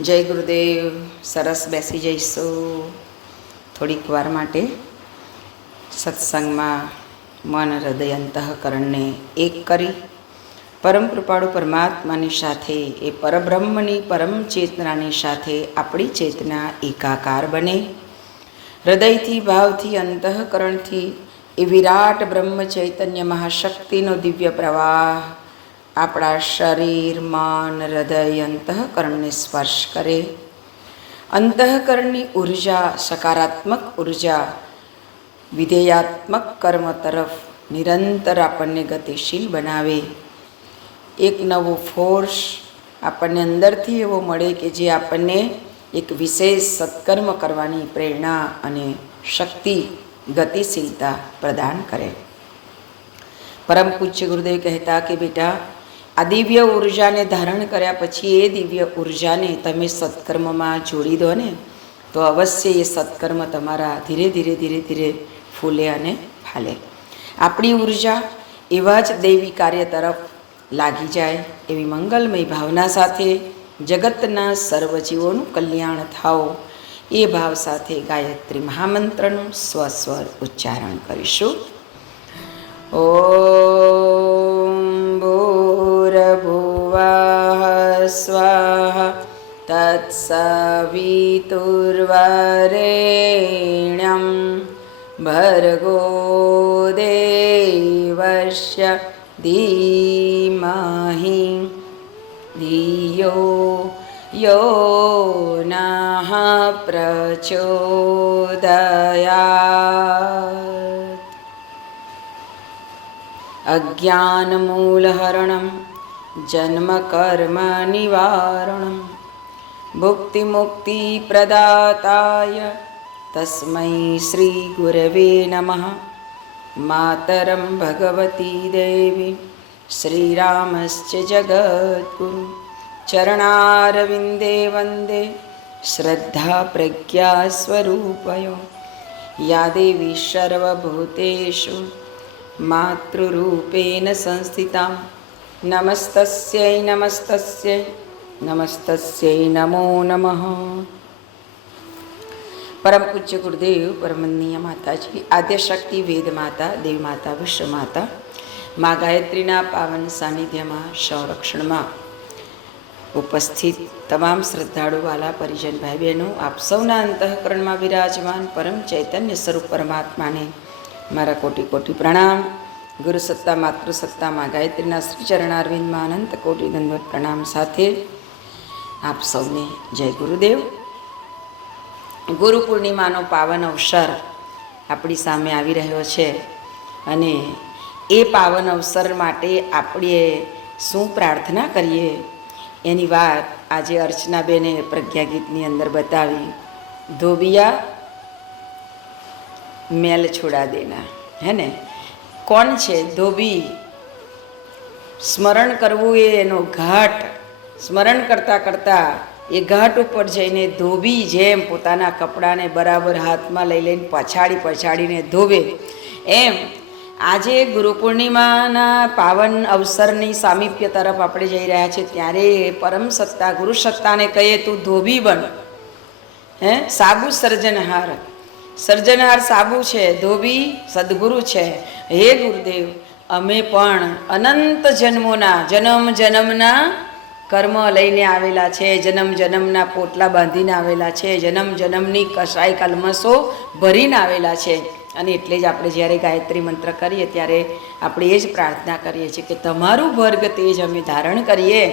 જય ગુરુદેવ. સરસ બેસી જઈશું થોડીક વાર માટે સત્સંગમાં મન, હૃદય, અંતઃકરણને એક કરી પરમ કૃપાળુ પરમાત્માની સાથે, એ પરબ્રહ્મની પરમ ચેતનાની સાથે આપણી ચેતના એકાકાર બને. હૃદયથી, ભાવથી, અંતઃકરણથી એ વિરાટ બ્રહ્મ ચૈતન્ય મહાશક્તિનો દિવ્ય પ્રવાહ આપણા શરીર, મન, હૃદય, અંતઃકરણને સ્પર્શ કરે. અંતઃકરણની ઉર્જા, સકારાત્મક ઉર્જા વિધેયાત્મક કર્મ તરફ નિરંતર આપણને ગતિશીલ બનાવે. એક નવો ફોર્સ આપણને અંદરથી એવો મળે કે જે આપણને એક વિશેષ સત્કર્મ કરવાની પ્રેરણા અને શક્તિ, ગતિશીલતા પ્રદાન કરે. પરમ પૂજ્ય ગુરુદેવ કહેતા કે બેટા, આ દિવ્ય ઉર્જાને ધારણ કર્યા પછી એ દિવ્ય ઉર્જાને તમે સત્કર્મમાં જોડી દો ને, તો અવશ્ય એ સત્કર્મ તમારા ધીરે ધીરે ધીરે ધીરે ફૂલે અને ફાલે. આપણી ઉર્જા એવા જ દૈવી કાર્ય તરફ લાગી જાય એવી મંગલમય ભાવના સાથે જગતના સર્વજીવોનું કલ્યાણ થાઓ, એ ભાવ સાથે ગાયત્રી મહામંત્રનું સ્વસ્વર ઉચ્ચારણ કરીશું. ઓમ ભૂર્ભુવઃ સ્વાહા તત્સવિતુર્વરેણ્યં ભર્ગો દેવસ્ય ધીમહિ ધિયો યો નઃ પ્રચોદયાત. અજ્ઞાનમૂલહરણં જન્મકર્મ નિવારણં ભુક્તિમુક્તિપ્રદાતાય તસ્મૈ શ્રી ગુરવે નમઃ. માતરં ભગવતી દેવી શ્રીરામશ્ચ જગદ્ગુરુ ચરણારવિંદે વંદે શ્રદ્ધા પ્રજ્ઞા સ્વરૂપયો. યા દેવી સર્વભૂતેષુ માતૃરૂપેણ સંસ્થિતા. નમસ્તસ્યૈ નમસ્તસ્યૈ નમસ્તસ્યૈ નમો નમઃ. પરમ પૂજ્ય ગુરુદેવ પરમનીય માતાજી, આદ્યશક્તિ વેદ માતા, દેવ માતા, વિશ્વ માતા, મા ગાયત્રીના પાવન સાનિધ્યમાં, સંરક્ષણમાં ઉપસ્થિત તમામ શ્રદ્ધાળુ વાલા પરિજન ભાઈ બહેનો, આપ સૌના અંતઃકરણમાં વિરાજમાન પરમ ચૈતન્ય સ્વરૂપ પરમાત્માને મારા કોટી કોટી પ્રણામ. ગુરુ સત્તા, માતૃસત્તા મા ગાયત્રીના શ્રી ચરણારવિંદમાં અનંત કોટી દંડવત પ્રણામ સાથે આપ સૌને જય ગુરુદેવ. ગુરુ પૂર્ણિમાનો પાવન અવસર આપણી સામે આવી રહ્યો છે અને એ પાવન અવસર માટે આપણે શું પ્રાર્થના કરીએ એની વાત આજે અર્ચનાબેને પ્રજ્ઞા ગીતની અંદર બતાવી. ધોબિયા મેલ છોડા દેના, હે ને? કોણ છે ધોબી? સ્મરણ કરવું એ એનો ઘાટ. સ્મરણ કરતાં કરતાં એ ઘાટ ઉપર જઈને ધોબી જેમ પોતાના કપડાને બરાબર હાથમાં લઈ લઈને પછાડીને ધોવે, એમ આજે ગુરુ પૂર્ણિમાના પાવન અવસરની સામીપ્ય તરફ આપણે જઈ રહ્યા છીએ. ત્યારે પરમ સત્તા ગુરુ સત્તાને કહીએ, તું ધોબી બન. હે, સાબુ સર્જનહાર, સર્જનહાર સાબુ છે, ધોબી સદગુરુ છે. હે ગુરુદેવ, અમે પણ અનંત જન્મોના, જન્મ જન્મના કર્મ લઈને આવેલા છે, જન્મ જન્મના પોટલા બાંધીને આવેલા છે, જન્મ જન્મની કસાઈ કલમસો ભરીને આવેલા છે. અને એટલે જ આપણે જ્યારે ગાયત્રી મંત્ર કરીએ ત્યારે આપણે એ જ પ્રાર્થના કરીએ છીએ કે તમારું વર્ગ તેજ અમે ધારણ કરીએ,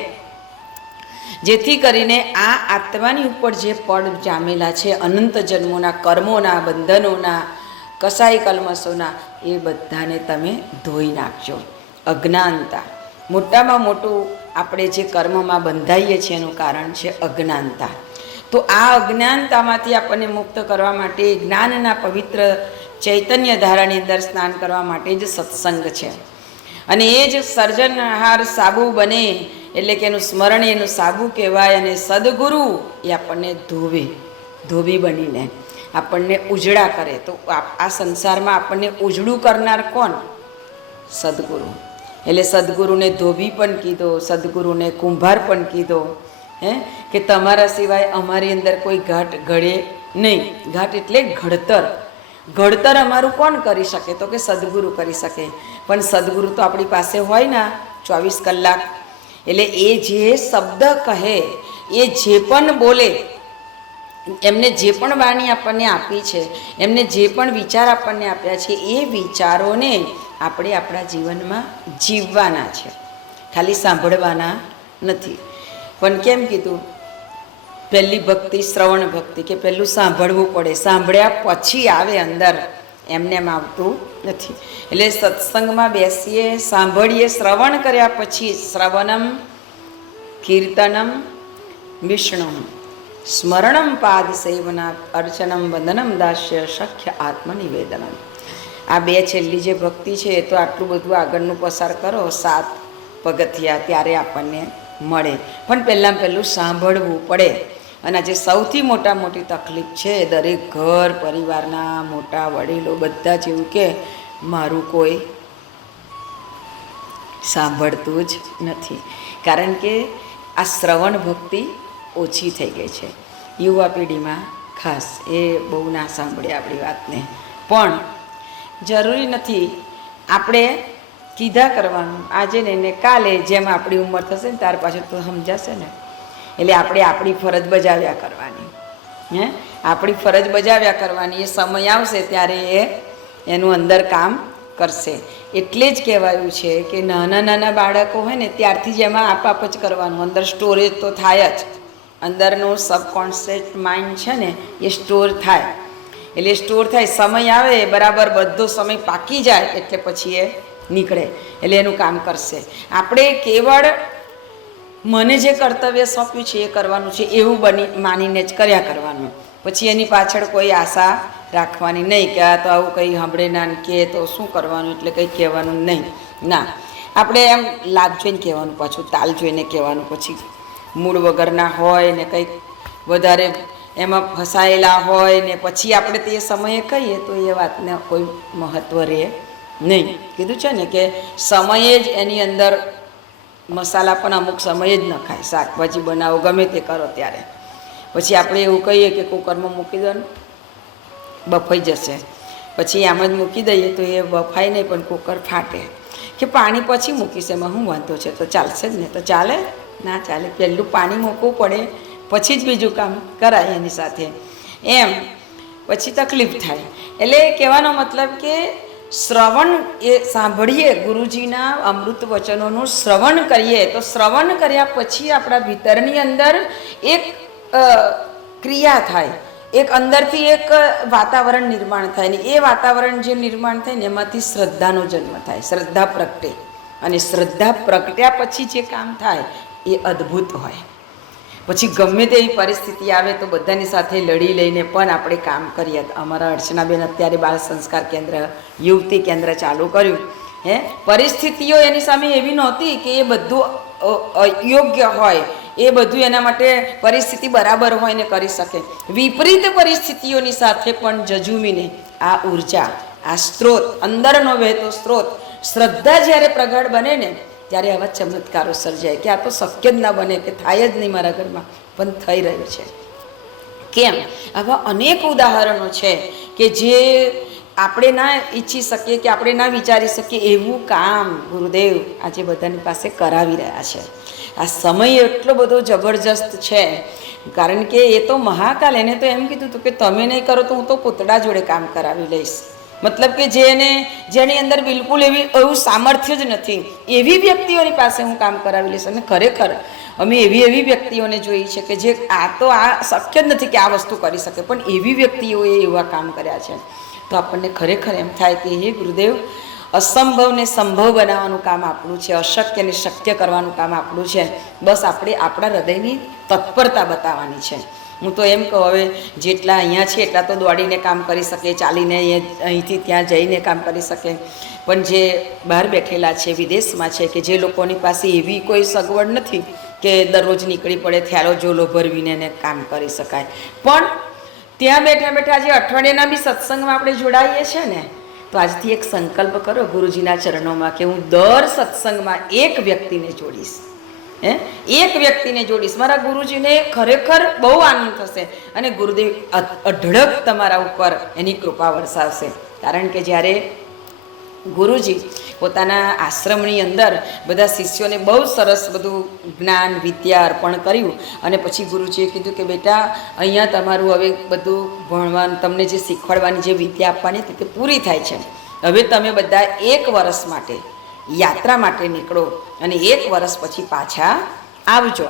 જેથી કરીને આ આત્માની ઉપર જે પડ જામેલા છે અનંત જન્મોના કર્મોના, બંધનોના, કસાઈ કલમસોના, એ બધાને તમે ધોઈ નાખજો. અજ્ઞાનતા, મોટામાં મોટું આપણે જે કર્મમાં બંધાઈએ છીએ એનું કારણ છે અજ્ઞાનતા. તો આ અજ્ઞાનતામાંથી આપણને મુક્ત કરવા માટે જ્ઞાનના પવિત્ર ચૈતન્ય ધારાની અંદર સ્નાન કરવા માટે જ સત્સંગ છે. અને એ જ સર્જનહાર સાબુ બને, એટલે કે એનું સ્મરણ એનું સાબુ કહેવાય. અને સદગુરુ એ આપણને ધોવે, ધોબી બનીને આપણને ઉજળા કરે. તો આ સંસારમાં આપણને ઉજળું કરનાર કોણ? સદગુરુ. એટલે સદગુરુને ધોબી પણ કીધો, સદગુરુને કુંભાર પણ કીધો. કે તમારા સિવાય અમારી અંદર કોઈ ઘાટ ઘડે નહીં. ઘાટ એટલે ઘડતર. ઘડતર અમારું કોણ કરી શકે? તો કે સદગુરુ કરી શકે. પણ સદગુરુ તો આપણી પાસે હોય ને 24 કલાક. એટલે એ જે શબ્દ કહે, એ જે પણ બોલે, એમને જે પણ વાણી આપણને આપી છે, એમને જે પણ વિચાર આપણને આપ્યા છે, એ વિચારોને આપણે આપણા જીવનમાં જીવવાના છે, ખાલી સાંભળવાના નથી. પણ કેમ કીધું? પહેલી ભક્તિ શ્રવણ ભક્તિ, કે પહેલું સાંભળવું પડે, સાંભળ્યા પછી આવે અંદર, એમને એમ આવતું નથી. એટલે સત્સંગમાં બેસીએ, સાંભળીએ, શ્રવણ કર્યા પછી શ્રવણમ કીર્તનમ વિષ્ણુ સ્મરણમ પાદ સેવના અર્ચનમ વંદનમ દાસ્ય શક્ય આત્મનિવેદનમ. આ બે છેલ્લી જે ભક્તિ છે, એ તો આટલું બધું આગળનું પસાર કરો, 7 પગથિયા, ત્યારે આપણને મળે. પણ પહેલું સાંભળવું પડે. અને આજે સૌથી મોટી તકલીફ છે, દરેક ઘર પરિવારના મોટા વડીલો બધા જ એવું કે મારું કોઈ સાંભળતું જ નથી. કારણ કે આ શ્રવણ ભક્તિ ઓછી થઈ ગઈ છે યુવા પેઢીમાં ખાસ. એ બહુ ના સાંભળે આપણી વાતને. પણ જરૂરી નથી આપણે કીધા કરવાનું, આજે ને એને કાલે, જેમ આપણી ઉંમર થશે ને ત્યાર પાછળ તો સમજાશે ને. એટલે આપણે આપણી ફરજ બજાવ્યા કરવાની. આપણી ફરજ બજાવ્યા કરવાની. એ સમય આવશે ત્યારે એ એનું અંદર કામ કરશે. એટલે જ કહેવાયું છે કે નાના બાળકો હોય ને ત્યારથી જ એમાં આપ જ કરવાનું. અંદર સ્ટોરેજ તો થાય જ. અંદરનું સબકોન્શિયસ માઇન્ડ છે ને, એ સ્ટોર થાય. એટલે સ્ટોર થાય, સમય આવે બરાબર, બધો સમય પાકી જાય એટલે પછી એ નીકળે, એટલે એનું કામ કરશે. આપણે કેવળ મને જે કર્તવ્ય સોંપ્યું છે એ કરવાનું છે એવું માનીને જ કર્યા કરવાનું. પછી એની પાછળ કોઈ આશા રાખવાની નહીં કે આ તો આવું કંઈ સાંભળે ના કહે તો શું કરવાનું, એટલે કંઈ કહેવાનું નહીં. ના, આપણે એમ લાગ જોઈને કહેવાનું, પાછું તાલ જોઈને કહેવાનું. પછી મૂળ વગરના હોય ને કંઈક વધારે એમાં ફસાયેલા હોય ને પછી આપણે તે સમયે કહીએ તો એ વાતને કોઈ મહત્ત્વ રહે નહીં. કીધું છે ને કે સમયે જ એની અંદર મસાલા પણ અમુક સમયે જ ન ખાય. શાકભાજી બનાવો, ગમે તે કરો ત્યારે પછી આપણે એવું કહીએ કે કુકરમાં મૂકી દો ને બફાઈ જશે, પછી આમ જ મૂકી દઈએ તો એ બફાય નહીં પણ કુકર ફાટે. કે પાણી પછી મૂકીશ, એમાં શું વાંધો છે, તો ચાલશે જ ને? તો ચાલે ના ચાલે. પહેલું પાણી મૂકવું પડે, પછી જ બીજું કામ કરાય એની સાથે. એમ પછી તકલીફ થાય. એટલે કહેવાનો મતલબ કે શ્રવણ એ સાંભળીએ, ગુરુજીના અમૃત વચનોનું શ્રવણ કરીએ, તો શ્રવણ કર્યા પછી આપણા ભીતરની અંદર એક ક્રિયા થાય, એક અંદરથી એક વાતાવરણ નિર્માણ થાય. ને એ વાતાવરણ જે નિર્માણ થાય ને એમાંથી શ્રદ્ધાનો જન્મ થાય, શ્રદ્ધા પ્રગટે. અને શ્રદ્ધા પ્રગટ્યા પછી જે કામ થાય એ અદ્ભુત હોય. પછી ગમે તેવી પરિસ્થિતિ આવે તો બધાની સાથે લડી લઈને પણ આપણે કામ કરીએ. અમારા અર્ચનાબેન અત્યારે બાળ સંસ્કાર કેન્દ્ર, યુવતી કેન્દ્ર ચાલુ કર્યું. પરિસ્થિતિઓ એની સામે એવી નહોતી કે એ બધું યોગ્ય હોય, એ બધું એના માટે પરિસ્થિતિ બરાબર હોય ને કરી શકે. વિપરીત પરિસ્થિતિઓની સાથે પણ જજુમીને આ ઉર્જા, આ સ્ત્રોત, અંદરનો વહેતો સ્ત્રોત, શ્રદ્ધા જ્યારે પ્રગટ બને ને ત્યારે આવા ચમત્કારો સર્જાય કે આ તો શક્ય જ ના બને, કે થાય જ નહીં મારા ઘરમાં, પણ થઈ રહ્યું છે. કેમ? આવા અનેક ઉદાહરણો છે કે જે આપણે ના ઈચ્છી શકીએ, કે આપણે ના વિચારી શકીએ એવું કામ ગુરુદેવ આજે બધાની પાસે કરાવી રહ્યા છે. આ સમય એટલો બધો જબરજસ્ત છે, કારણ કે એ તો મહાકાલ, એને તો એમ કીધું હતું કે તમે નહીં કરો તો હું તો પૂતળા જોડે કામ કરાવી લઈશ. મતલબ કે જેની અંદર બિલકુલ એવું સામર્થ્ય જ નથી, એવી વ્યક્તિઓની પાસે હું કામ કરાવી લઈશ. અને ખરેખર અમે એવી વ્યક્તિઓને જોઈ છે કે જે આ શક્ય જ નથી કે આ વસ્તુ કરી શકે, પણ એવી વ્યક્તિઓએ એવા કામ કર્યા છે. તો આપણને ખરેખર એમ થાય કે હે ગુરુદેવ, અસંભવને સંભવ બનાવવાનું કામ આપણું છે, અશક્યને શક્ય કરવાનું કામ આપણું છે. બસ આપણે આપણા હૃદયની તત્પરતા બતાવવાની છે. હું તો એમ કહું, હવે જેટલા અહીંયા છે એટલા તો દોડીને કામ કરી શકે, ચાલીને અહીંથી ત્યાં જઈને કામ કરી શકે. પણ જે બહાર બેઠેલા છે, વિદેશમાં છે, કે જે લોકોની પાસે એવી કોઈ સગવડ નથી કે દરરોજ નીકળી પડે થેલો ઝોલો ભરવીને એને કામ કરી શકાય, પણ ત્યાં બેઠા બેઠા જે અઠવાડિયાના બી સત્સંગમાં આપણે જોડાઈએ છીએ ને, તો આજથી એક સંકલ્પ કરો ગુરુજીના ચરણોમાં કે હું દર સત્સંગમાં એક વ્યક્તિને જોડીશ. એક વ્યક્તિને જોડીશ, મારા ગુરુજીને ખરેખર બહુ આનંદ થશે અને ગુરુદેવ અઢળક તમારા ઉપર એની કૃપા વરસાવશે. કારણ કે જ્યારે ગુરુજી પોતાના આશ્રમની અંદર બધા શિષ્યોને બહુ સરસ બધું જ્ઞાન વિદ્યા અર્પણ કર્યું અને પછી ગુરુજીએ કીધું કે બેટા અહીંયા તમારું હવે બધું ભણવાનું, તમને જે શીખવાડવાની જે વિદ્યા આપવાની હતી તે પૂરી થાય છે. હવે તમે બધા 1 વર્ષ માટે યાત્રા માટે નીકળો અને 1 વર્ષ પછી પાછા આવજો.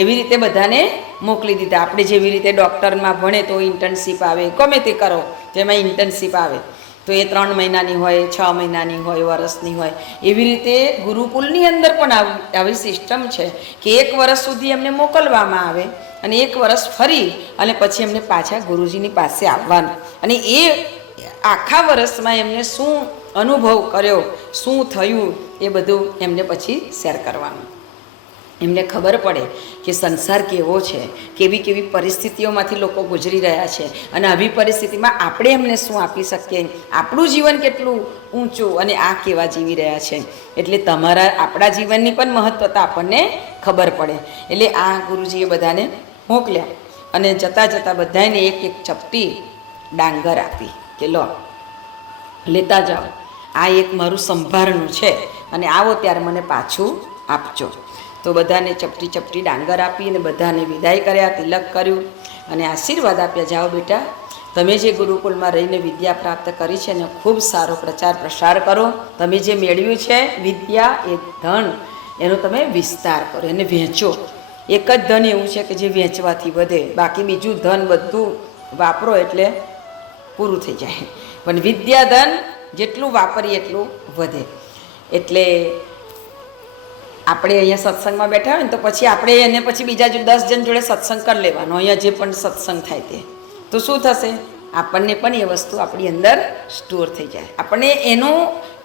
એવી રીતે બધાને મોકલી દીધા. આપણે જેવી રીતે ડૉક્ટરમાં ભણે તો ઇન્ટર્નશીપ આવે, ગમે તે કરો જેમાં ઇન્ટર્નશીપ આવે તો એ 3 મહિનાની હોય, 6 મહિનાની હોય, વર્ષની હોય. એવી રીતે ગુરુકુલની અંદર પણ આવી સિસ્ટમ છે કે 1 વર્ષ સુધી એમને મોકલવામાં આવે અને 1 વર્ષ ફરી અને પછી એમને પાછા ગુરુજીની પાસે આવવાનું અને એ આખા વર્ષમાં એમને શું અનુભવ કર્યો, શું થયું, એ બધું એમને પછી શેર કરવાનું. એમને ખબર પડે કે સંસાર કેવો છે, કેવી કેવી પરિસ્થિતિઓમાંથી લોકો ગુજરી રહ્યા છે અને આવી પરિસ્થિતિમાં આપણે એમને શું આપી શકીએ, આપણું જીવન કેટલું ઊંચું અને આ કેવા જીવી રહ્યા છે. એટલે આપણા જીવનની પણ મહત્વતા આપણને ખબર પડે. એટલે આ ગુરુજીએ બધાને મોકલ્યા અને જતાં જતાં બધાને એક ચપટી ડાંગર આપી કે લો લેતા જાઓ, આ એક મારું સંભારનું છે અને આવો ત્યારે મને પાછું આપજો. તો બધાને ચપટી ચપટી ડાંગર આપી અને બધાને વિદાય કર્યા, તિલક કર્યું અને આશીર્વાદ આપ્યા, જાઓ બેટા તમે જે ગુરુકુળમાં રહીને વિદ્યા પ્રાપ્ત કરી છે ને ખૂબ સારો પ્રચાર પ્રસાર કરો. તમે જે મેળવ્યું છે વિદ્યા, એ ધન, એનો તમે વિસ્તાર કરો, એને વહેંચો. એક જ ધન એવું છે કે જે વહેંચવાથી વધે, બાકી બીજું ધન બધું વાપરો એટલે પૂરું થઈ જાય, પણ વિદ્યા ધન જેટલું વાપરીએ એટલું વધે. એટલે આપણે અહીંયા સત્સંગમાં બેઠા હોય ને તો પછી આપણે એને પછી બીજા 10 જણ જોડે સત્સંગ કરી લેવાનો. અહીંયા જે પણ સત્સંગ થાય તે તો શું થશે, આપણને પણ એ વસ્તુ આપણી અંદર સ્ટોર થઈ જાય, આપણને એનો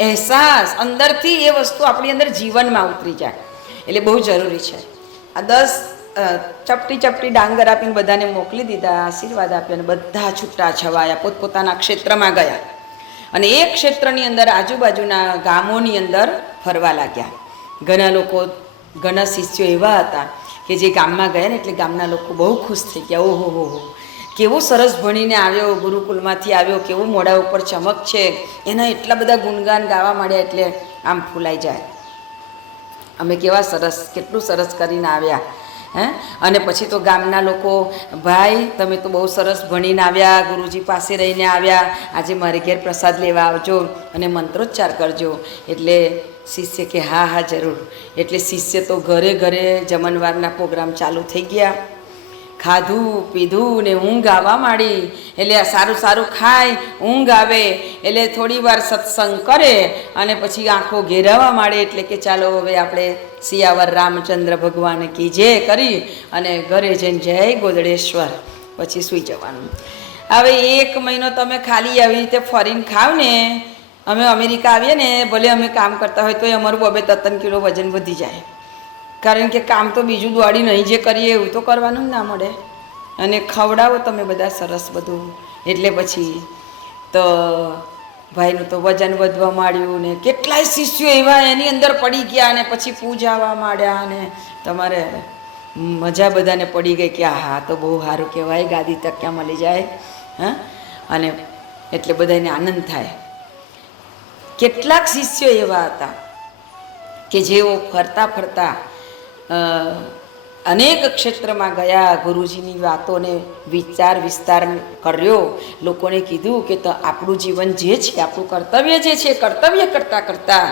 અહેસાસ અંદરથી એ વસ્તુ આપણી અંદર જીવનમાં ઉતરી જાય. એટલે બહુ જરૂરી છે. આ 10 ચપટી ડાંગર આપીને બધાને મોકલી દીધા, આશીર્વાદ આપ્યા અને બધા છૂટા છવાયા પોતપોતાના ક્ષેત્રમાં ગયા અને એ ક્ષેત્રની અંદર આજુબાજુના ગામોની અંદર ફરવા લાગ્યા. ઘણા લોકો, ઘણા શિષ્યો એવા હતા કે જે ગામમાં ગયા ને એટલે ગામના લોકો બહુ ખુશ થઈ ગયા. ઓહો હો હો, કેવો સરસ ભણીને આવ્યો, ગુરુકુલમાંથી આવ્યો, કેવું મોઢા ઉપર ચમક છે, એના એટલા બધા ગુણગાન ગાવા માંડ્યા એટલે આમ ફૂલાઈ જાય, અમે કેવા સરસ, કેટલું સરસ કરીને આવ્યા. અને પછી તો ગામના લોકો, ભાઈ તમે તો બહુ સરસ ભણીને આવ્યા, ગુરુજી પાસે રહીને આવ્યા, આજે મારે ઘેર પ્રસાદ લેવા આવજો અને મંત્રોચ્ચાર કરજો. એટલે શિષ્ય કે હા હા જરૂર. એટલે શિષ્ય તો ઘરે ઘરે જમણવારના પ્રોગ્રામ ચાલુ થઈ ગયા. ખાધું પીધું ને ઊંઘ આવવા માંડી. એટલે સારું સારું ખાય, ઊંઘ આવે એટલે થોડી વાર સત્સંગ કરે અને પછી આંખો ઘેરાવા માંડે. એટલે કે ચાલો હવે આપણે સિયાવર રામચંદ્ર ભગવાન કી જય કરી અને ઘરે જઈને જય ગોદડેશ્વર, પછી સૂઈ જવાનું. હવે 1 મહિનો તમે ખાલી આવી રીતે ફરીને ખાવ ને, અમે અમેરિકા આવીએ ને, ભલે અમે કામ કરતા હોય તો અમારું 2-3 કિલો વજન વધી જાય. કારણ કે કામ તો બીજું દોડી નહીં જે કરીએ એવું તો કરવાનું જ ના મળે. અને ખવડાવો તમે બધા સરસ બધું. એટલે પછી તો ભાઈનું તો વજન વધવા માંડ્યું ને કેટલાય શિષ્યો એવા એની અંદર પડી ગયા અને પછી પૂજાવા માંડ્યા અને તમારે મજા બધાને પડી ગઈ કે હા તો બહુ સારું કહેવાય, ગાદી તક્યા મળી જાય. અને એટલે બધાને આનંદ થાય. કેટલાક શિષ્યો એવા હતા કે જેઓ ફરતા ફરતા અનેક ક્ષેત્રમાં ગયા, ગુરુજીની વાતોને વિસ્તાર કર્યો, લોકોને કીધું કે તો આપણું જીવન જે છે, આપણું કર્તવ્ય જે છે, કર્તવ્ય કરતાં કરતાં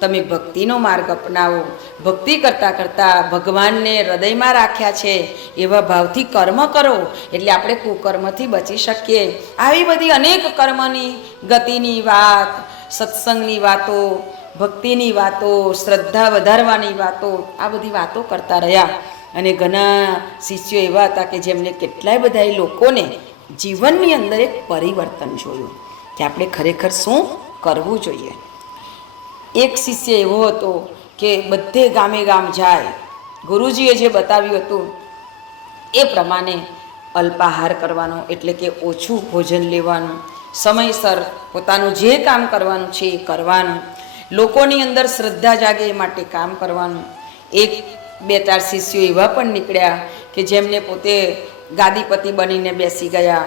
તમે ભક્તિનો માર્ગ અપનાવો. ભક્તિ કરતાં કરતાં ભગવાનને હૃદયમાં રાખ્યા છે એવા ભાવથી કર્મ કરો એટલે આપણે કુકર્મથી બચી શકીએ. આવી બધી અનેક કર્મની ગતિની વાત, સત્સંગની વાતો, ભક્તિની વાતો, શ્રદ્ધા વધારવાની વાતો, આ બધી વાતો કરતા રહ્યા. અને ઘણા શિષ્યો એવા હતા કે જેમને કેટલાય બધા લોકોને જીવનની અંદર એક પરિવર્તન જોયું કે આપણે ખરેખર શું કરવું જોઈએ. એક શિષ્ય એવો હતો કે બધે ગામે ગામ જાય, ગુરુજીએ જે બતાવ્યું હતું એ પ્રમાણે અલ્પાહાર કરવાનો, એટલે કે ઓછું ભોજન લેવાનું, સમયસર પોતાનું જે કામ કરવાનું છે એ કરવાનું, લોકોની અંદર શ્રદ્ધા જાગે એ માટે કામ કરવાનું. એક 2-4 શિષ્યો એવા પણ નીકળ્યા કે જેમને પોતે ગાદીપતિ બનીને બેસી ગયા.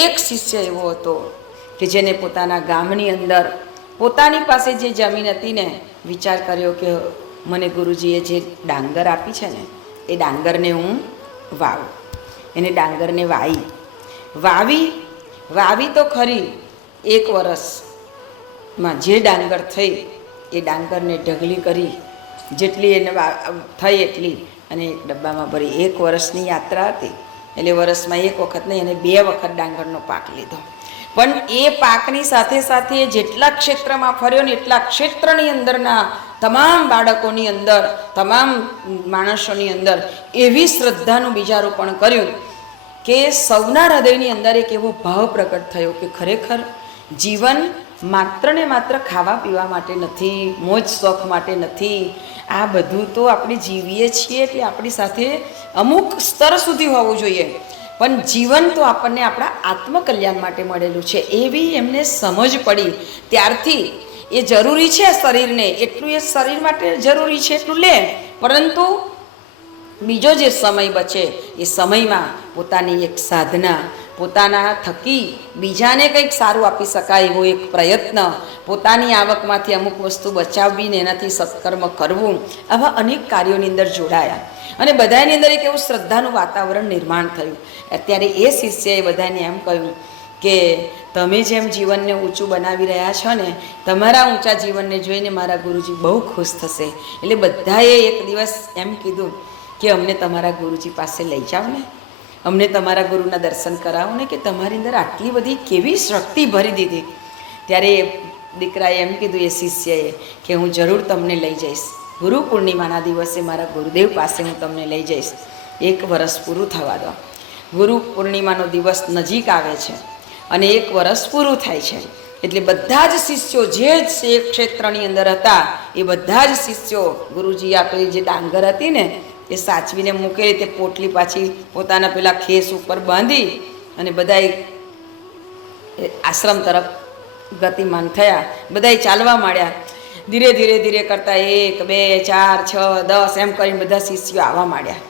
એક શિષ્ય એવો હતો કે જેને પોતાના ગામની અંદર પોતાની પાસે જે જમીન હતી ને, વિચાર કર્યો કે મને ગુરુજીએ જે ડાંગર આપી છે ને એ ડાંગરને હું વાવું. એને ડાંગરને વાવી તો ખરી. 1 વર્ષમાં જે ડાંગર થઈ એ ડાંગરને ઢગલી કરી, જેટલી એને થઈ એટલી, અને એક ડબ્બામાં ભરી. 1 વર્ષની યાત્રા હતી એટલે વર્ષમાં 1 વખત નહીં, અને 2 વખત ડાંગરનો પાક લીધો. પણ એ પાકની સાથે સાથે જેટલા ક્ષેત્રમાં ફર્યો ને એટલા ક્ષેત્રની અંદરના તમામ બાળકોની અંદર, તમામ માણસોની અંદર એવી શ્રદ્ધાનું બીજારોપણ કર્યું કે સૌના હૃદયની અંદર એક એવો ભાવ પ્રગટ થયો કે ખરેખર જીવન માત્ર ને માત્ર ખાવા પીવા માટે નથી, મોજ શોખ માટે નથી. આ બધું તો આપણે જીવીએ છીએ એટલે આપણી સાથે અમુક સ્તર સુધી હોવું જોઈએ, પણ જીવન તો આપણને આપણા આત્મકલ્યાણ માટે મળેલું છે. એવી એમને સમજ પડી. ત્યારથી એ જરૂરી છે શરીરને, એટલું એ શરીર માટે જરૂરી છે એટલું લે, પરંતુ બીજો જે સમય બચે એ સમયમાં પોતાની એક સાધના, પોતાના થકી બીજાને કંઈક સારું આપી શકાય એવો એક પ્રયત્ન, પોતાની આવકમાંથી અમુક વસ્તુ બચાવવીને એનાથી સત્કર્મ કરવું, આવા અનેક કાર્યોની અંદર જોડાયા. અને બધાની અંદર એક એવું શ્રદ્ધાનું વાતાવરણ નિર્માણ થયું. અત્યારે એ શિષ્યએ બધાને એમ કહ્યું કે તમે જેમ જીવનને ઊંચું બનાવી રહ્યા છો ને, તમારા ઊંચા જીવનને જોઈને મારા ગુરુજી બહુ ખુશ થશે. એટલે બધાએ એક દિવસ એમ કીધું કે અમને તમારા ગુરુજી પાસે લઈ જાઓ ને, અમને તમારા ગુરુના દર્શન કરાવો ને, કે તમારી અંદર આટલી બધી કેવી શક્તિ ભરી દીધી. ત્યારે એ દીકરાએ એમ કીધું, એ શિષ્યએ, કે હું જરૂર તમને લઈ જઈશ. ગુરુ પૂર્ણિમાના દિવસે મારા ગુરુદેવ પાસે હું તમને લઈ જઈશ. 1 વર્ષ પૂરું થવા દો. ગુરુ પૂર્ણિમાનો દિવસ નજીક આવે છે અને 1 વર્ષ પૂરું થાય છે. એટલે બધા જ શિષ્યો જે ક્ષેત્રની અંદર હતા એ બધા જ શિષ્યો ગુરુજી આપેલી જે ડાંગર હતી ને એ સાચવીને મૂકેલી તે પોટલી પાછી પોતાના પેલા ખેસ ઉપર બાંધી અને બધાય આશ્રમ તરફ ગતિમાન થયા. બધાય ચાલવા માંડ્યા. ધીરે ધીરે ધીરે કરતા 1, 2, 4, 6, 10 એમ કરીને બધા શિષ્યો આવવા માંડ્યા.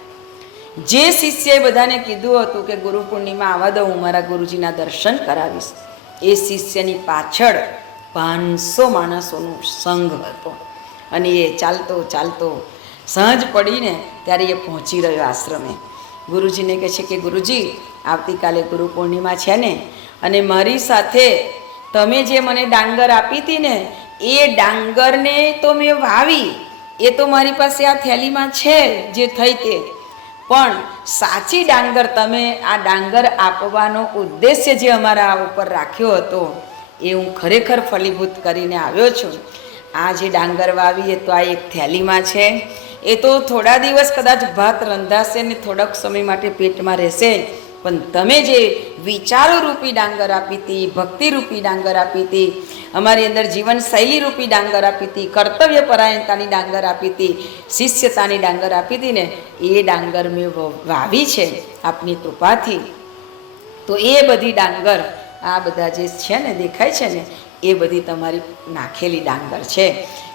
જે શિષ્યએ બધાને કીધું હતું કે ગુરુ પૂર્ણિમા આવવા દો, હું મારા ગુરુજીના દર્શન કરાવીશ, એ શિષ્યની પાછળ 500 માણસોનો સંઘ હતો. અને એ ચાલતો ચાલતો સાંજ પડીને ત્યારે એ પહોંચી રહ્યો આશ્રમે. ગુરુજીને કહે છે કે ગુરુજી, આવતીકાલે ગુરુ પૂર્ણિમા છે ને, અને મારી સાથે તમે જે મને ડાંગર આપી હતી ને એ ડાંગરને તો મેં વાવી, એ તો મારી પાસે આ થેલીમાં છે જે થઈ તે, પણ સાચી ડાંગર તમે આ ડાંગર આપવાનો ઉદ્દેશ્ય જે અમારા ઉપર રાખ્યો હતો એ હું ખરેખર ફલીભૂત કરીને આવ્યો છું. આ જે ડાંગર વાવી એ તો આ એક થેલીમાં છે, એ તો થોડા દિવસ કદાચ ભાત રંધાશે ને થોડાક સમય માટે પેટમાં રહેશે, પણ તમે જે વિચારો રૂપી ડાંગર આપી હતી, ભક્તિ રૂપી ડાંગર આપી હતી, અમારી અંદર જીવનશૈલી રૂપી ડાંગર આપી હતી, કર્તવ્ય પરાયણતાની ડાંગર આપી હતી, શિષ્યતાની ડાંગર આપી હતી ને, એ ડાંગર મેં વાવી છે આપની કૃપાથી. તો એ બધી ડાંગર આ બધા જે છે ને દેખાય છે ને એ બધી તમારી નાખેલી ડાંગર છે.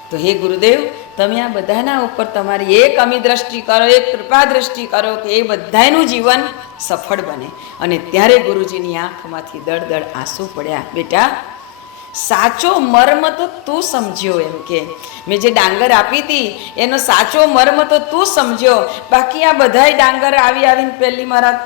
તો હે ગુરુદેવ, તમે આ બધાના ઉપર તમારી એક અમી દ્રષ્ટિ કરો, એક કૃપા દ્રષ્ટિ કરો કે એ બધાનું જીવન સફળ બને. અને ત્યારે ગુરુજીની આંખમાંથી દળ આંસુ પડ્યા. બેટા, સાચો મર્મ તો તું સમજ્યો, એમ કે મેં જે ડાંગર આપી હતી એનો સાચો મર્મ તો તું સમજ્યો, બાકી આ બધાય ડાંગર આવીને પહેલી મારા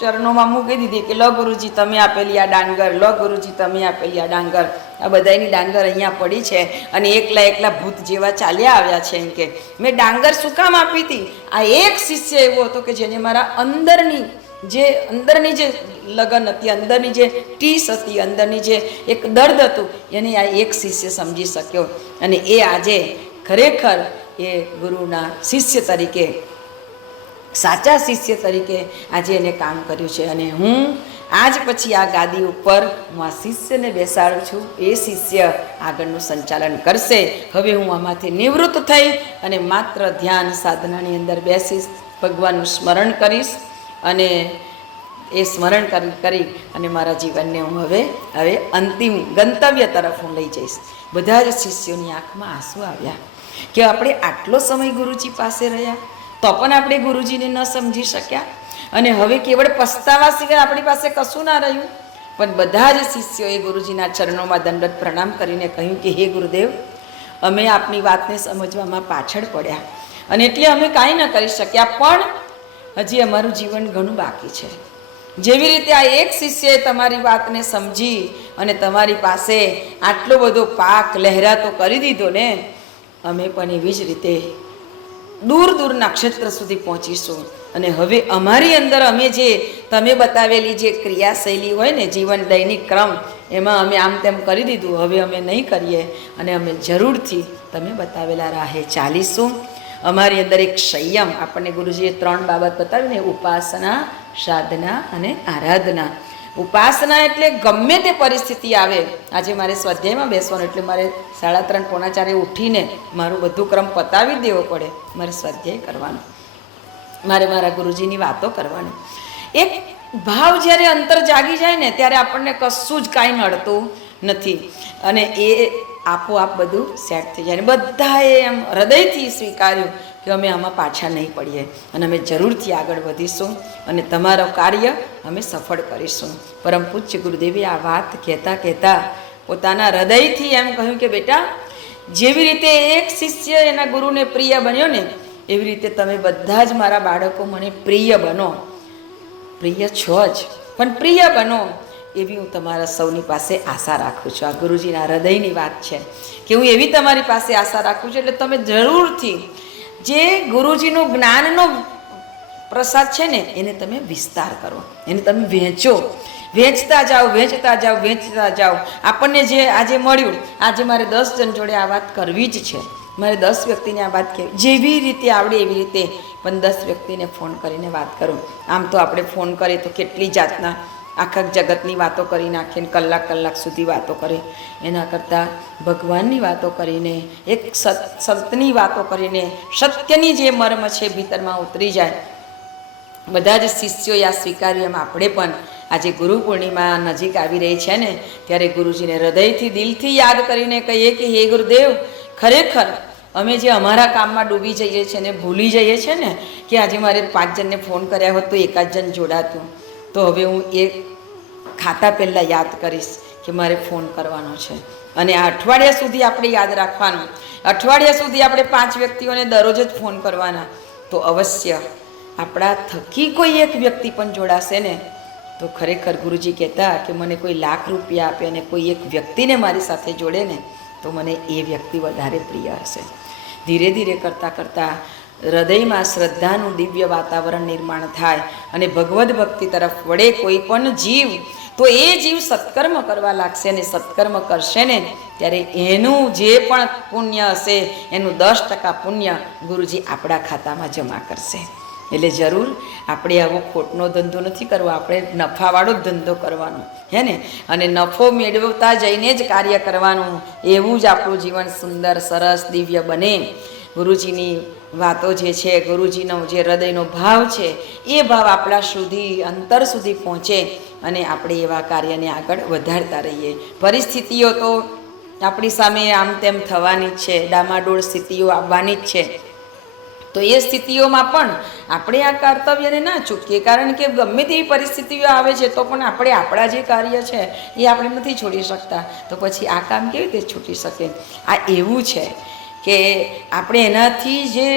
ચરણોમાં મૂકી દીધી કે લો ગુરુજી તમે આપેલી આ ડાંગર, લો ગુરુજી તમે આપેલી આ ડાંગર. આ બધાની ડાંગર અહીંયા પડી છે અને એકલા ભૂત જેવા ચાલ્યા આવ્યા છે. એમ કે મેં ડાંગર શું કામ આપી હતી? આ એક શિષ્ય એવો હતો કે જેને મારા અંદરની જે લગન હતી, અંદરની જે ટીસ હતી, અંદરની જે એક દર્દ હતું, એને આ એક શિષ્ય સમજી શક્યો. અને એ આજે ખરેખર એ ગુરુના શિષ્ય તરીકે, સાચા શિષ્ય તરીકે આજે એને કામ કર્યું છે. અને હું આજ પછી આ ગાદી ઉપર હું આ શિષ્યને બેસાડું છું. એ શિષ્ય આગળનું સંચાલન કરશે. હવે હું આમાંથી નિવૃત્ત થઈ અને માત્ર ધ્યાન સાધનાની અંદર બેસીશ, ભગવાનનું સ્મરણ કરીશ અને એ સ્મરણ કરી અને મારા જીવનને હું હવે અંતિમ ગંતવ્ય તરફ હું લઈ જઈશ. બધા જ શિષ્યોની આંખમાં આંસુ આવ્યા. કે આપણે આટલો સમય ગુરુજી પાસે રહ્યા તો પણ આપણે ગુરુજીને ન સમજી શક્યા, અને હવે કેવળ પસ્તાવા સિવાય આપણી પાસે કશું ના રહ્યું. પણ બધા જ શિષ્યોએ ગુરુજીના ચરણોમાં દંડવત પ્રણામ કરીને કહ્યું કે હે ગુરુદેવ, અમે આપની વાતને સમજવામાં પાછળ પડ્યા અને એટલે અમે કાંઈ ન કરી શક્યા, પણ હજી અમારું જીવન ઘણું બાકી છે. જેવી રીતે આ એક શિષ્યએ તમારી વાતને સમજી અને તમારી પાસે આટલો બધો પાક લહેરાતો કરી દીધો ને, અમે પણ એવી જ રીતે દૂર દૂર નક્ષત્ર સુધી પહોંચીશું. અને હવે અમારી અંદર અમે જે તમે બતાવેલી જે ક્રિયાશૈલી હોય ને, જીવન દૈનિક ક્રમ, એમાં અમે આમ તેમ કરી દીધું, હવે અમે નહીં કરીએ અને અમે જરૂરથી તમે બતાવેલા રાહે ચાલીશું. અમારી અંદર એક સંયમ, આપણને ગુરુજીએ 3 બાબત બતાવી ને, ઉપાસના, સાધના અને આરાધના. ઉપાસના એટલે ગમે તે પરિસ્થિતિ આવે, આજે મારે સ્વાધ્યાયમાં બેસવાનું એટલે મારે 3:30 પોણા 4 ઉઠીને મારું બધું ક્રમ પતાવી દેવો પડે, મારે સ્વાધ્યાય કરવાનું, મારે મારા ગુરુજીની વાતો કરવાની. એક ભાવ જ્યારે અંતર જાગી જાય ને ત્યારે આપણને કશું જ કાંઈ નડતું નથી અને એ આપોઆપ બધું સેટ થઈ જાય. બધાએ એમ હૃદયથી સ્વીકાર્યું કે અમે આમાં પાછા નહીં પડીએ અને અમે જરૂરથી આગળ વધીશું અને તમારું કાર્ય અમે સફળ કરીશું. પરમ પૂજ્ય ગુરુદેવે આ વાત કહેતા કહેતા પોતાના હૃદયથી એમ કહ્યું કે બેટા, જેવી રીતે એક શિષ્ય એના ગુરુને પ્રિય બન્યો ને, એવી રીતે તમે બધા જ મારા બાળકો મને પ્રિય બનો. પ્રિય છો જ, પણ પ્રિય બનો એવી હું તમારા સૌની પાસે આશા રાખું છું. આ ગુરુજીના હૃદયની વાત છે કે હું એવી તમારી પાસે આશા રાખું છું. એટલે તમે જરૂરથી જે ગુરુજીનું જ્ઞાનનો પ્રસાદ છે ને એને તમે વિસ્તાર કરો, એને તમે વહેંચો, વેચતા જાઓ, વેચતા જાઓ, વેચતા જાઓ. આપણને જે આજે મળ્યું, આજે મારે 10 જણ જોડે આ વાત કરવી જ છે, મારે 10 વ્યક્તિને આ વાત કહેવી, જેવી રીતે આવડે એવી રીતે, પણ 10 વ્યક્તિને ફોન કરીને વાત કરું. આમ તો આપણે ફોન કરીએ તો કેટલી જાતના આખા જગતની વાતો કરી નાખીને કલાક સુધી વાતો કરી, એના કરતાં ભગવાનની વાતો કરીને, એક સંતની વાતો કરીને, સત્યની જે મર્મ છે ભીતરમાં ઉતરી જાય. બધા જ શિષ્યોએ આ સ્વીકાર્યું. એમ આપણે પણ આજે ગુરુ પૂર્ણિમા નજીક આવી રહી છે ને, ત્યારે ગુરુજીને હૃદયથી દિલથી યાદ કરીને કહીએ કે હે ગુરુદેવ, ખરેખર અમે જે અમારા કામમાં ડૂબી જઈએ છીએ ને ભૂલી જઈએ છીએ ને કે આજે મારે 5 જણને ફોન કર્યા હોત તો 1 જ જણ જોડાતું, તો હવે હું એ ખાતા પહેલાં યાદ કરીશ કે મારે ફોન કરવાનો છે. અને આ અઠવાડિયા સુધી આપણે યાદ રાખવાનું, અઠવાડિયા સુધી આપણે 5 વ્યક્તિઓને દરરોજ જ ફોન કરવાના. તો અવશ્ય આપણા થકી કોઈ એક વ્યક્તિ પણ જોડાશે ને, તો ખરેખર ગુરુજી કહેતા કે મને કોઈ લાખ રૂપિયા આપે અને કોઈ એક વ્યક્તિને મારી સાથે જોડે ને, તો મને એ વ્યક્તિ વધારે પ્રિય હશે. ધીરે ધીરે કરતાં કરતાં હૃદયમાં શ્રદ્ધાનું દિવ્ય વાતાવરણ નિર્માણ થાય અને ભગવદ્ ભક્તિ તરફ વળે કોઈ પણ જીવ, તો એ જીવ સત્કર્મ કરવા લાગશે અને સત્કર્મ કરશે ને ત્યારે એનું જે પણ પુણ્ય હશે એનું 10% પુણ્ય ગુરુજી આપણા ખાતામાં જમા કરશે. એટલે જરૂર આપણે આવો ખોટનો ધંધો નથી કરવો, આપણે નફાવાળો જ ધંધો કરવાનો હે ને, અને નફો મેળવતા જઈને જ કાર્ય કરવાનું. એવું જ આપણું જીવન સુંદર, સરસ, દિવ્ય બને. ગુરુજીની વાતો જે છે, ગુરુજીનો જે હૃદયનો ભાવ છે, એ ભાવ આપણા સુધી, અંતર સુધી પહોંચે અને આપણે એવા કાર્યને આગળ વધારતા રહીએ. પરિસ્થિતિઓ તો આપણી સામે આમ તેમ થવાની જ છે, ડામાડોળ સ્થિતિઓ આવવાની જ છે. તો એ સ્થિતિઓમાં પણ આપણે આ કર્તવ્યને ના ચૂકીએ, કારણ કે ગમે તેવી પરિસ્થિતિઓ આવે છે તો પણ આપણે આપણા જે કાર્ય છે એ આપણે નથી છોડી શકતા, તો પછી આ કામ કેવી રીતે છૂટી શકે? આ એવું છે કે આપણે એનાથી જે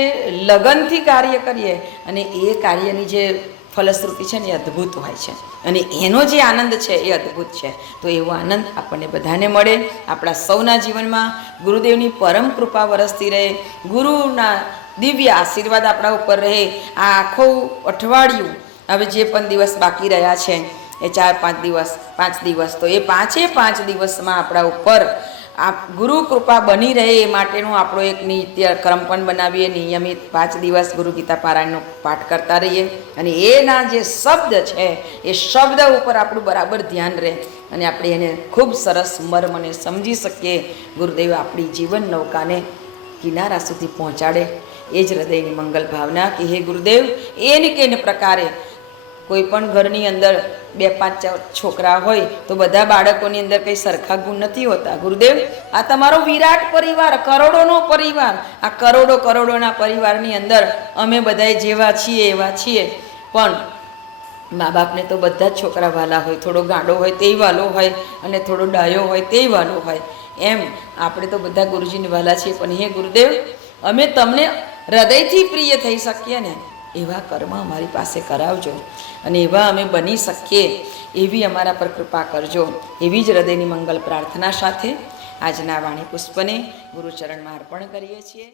લગનથી કાર્ય કરીએ અને એ કાર્યની જે ફલશ્રુતિ છે ને એ અદ્ભુત હોય છે અને એનો જે આનંદ છે એ અદ્ભુત છે. તો એવો આનંદ આપણને બધાને મળે. આપણા સૌના જીવનમાં ગુરુદેવની પરમ કૃપા વરસતી રહે, ગુરુના દિવ્ય આશીર્વાદ આપણા ઉપર રહે. આ આખું અઠવાડિયું, હવે જે પણ દિવસ બાકી રહ્યા છે એ 4-5 દિવસ, 5 દિવસ, તો એ 5 દિવસમાં આપણા ઉપર આ ગુરુ કૃપા બની રહે એ માટેનું આપણો એક નિત્ય ક્રમ પણ બનાવીએ. નિયમિત 5 દિવસ ગુરુ ગીતા પારાયણનો પાઠ કરતા રહીએ અને એના જે શબ્દ છે એ શબ્દ ઉપર આપણું બરાબર ધ્યાન રહે અને આપણે એને ખૂબ સરસ મર્મને સમજી શકીએ. ગુરુદેવ આપણી જીવન નૌકાને કિનારા સુધી પહોંચાડે, એ જ હૃદયની મંગલ ભાવના કે હે ગુરુદેવ, એને કેને પ્રકારે કોઈ પણ ઘરની અંદર 2-5 છોકરા હોય તો બધા બાળકોની અંદર કંઈ સરખા ગુણ નથી હોતા. ગુરુદેવ, આ તમારો વિરાટ પરિવાર, કરોડોનો પરિવાર, આ કરોડોના પરિવારની અંદર અમે બધાય જેવા છીએ એવા છીએ, પણ મા બાપને તો બધા જ છોકરા વાલા હોય. થોડો ગાંડો હોય તે વાલો હોય અને થોડો ડાયો હોય તે વાલો હોય. એમ આપણે તો બધા ગુરુજીને વાલા છીએ, પણ હે ગુરુદેવ, અમે તમને હૃદયથી પ્રિય થઈ શકીએ ને એવા કર્મ અમારી પાસે કરાવજો અને એવા અમે બની શકીએ એવી અમારા પર કૃપા કરજો. એવી જ હૃદયની મંગલ પ્રાર્થના સાથે આજના વાણી પુષ્પને ગુરુચરણમાં અર્પણ કરીએ છીએ.